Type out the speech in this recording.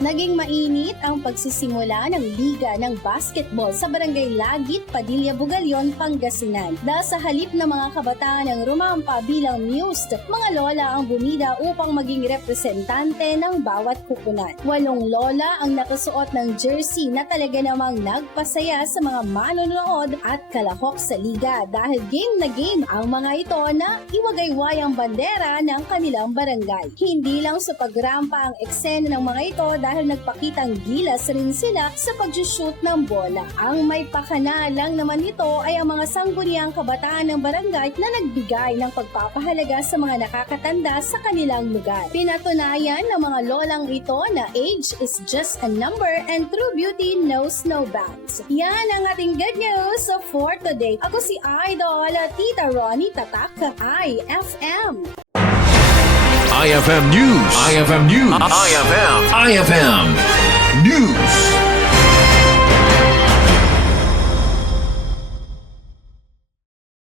Naging mainit ang pagsisimula ng Liga ng Basketball sa Barangay Lagit, Padilla, Bugallon, Pangasinan. Dahil sa halip ng mga kabataan ng Rumampa Bilang Muse, mga lola ang bumida upang maging representante ng bawat kupunan. 8 lola ang nakasuot ng jersey na talaga namang nagpasaya sa mga manonood at kalahok sa Liga dahil game na game ang mga ito na iwagayway ang bandera ng kanilang barangay. Hindi lang sa pagrampa ang eksena ng mga ito dahil nagpakitang gilas rin sila sa pag-shoot ng bola. Ang may pakana lang naman nito ay ang mga sangguniang kabataan ng barangay na nagbigay ng pagpapahalaga sa mga nakakatanda sa kanilang lugar. Pinatunayan ng mga lolang ito na age is just a number and true beauty knows no bounds. Yan ang ating good news for today. Ako si Idol, Tita Ronnie Tatak, IFM. IFM News. IFM News. IFM News.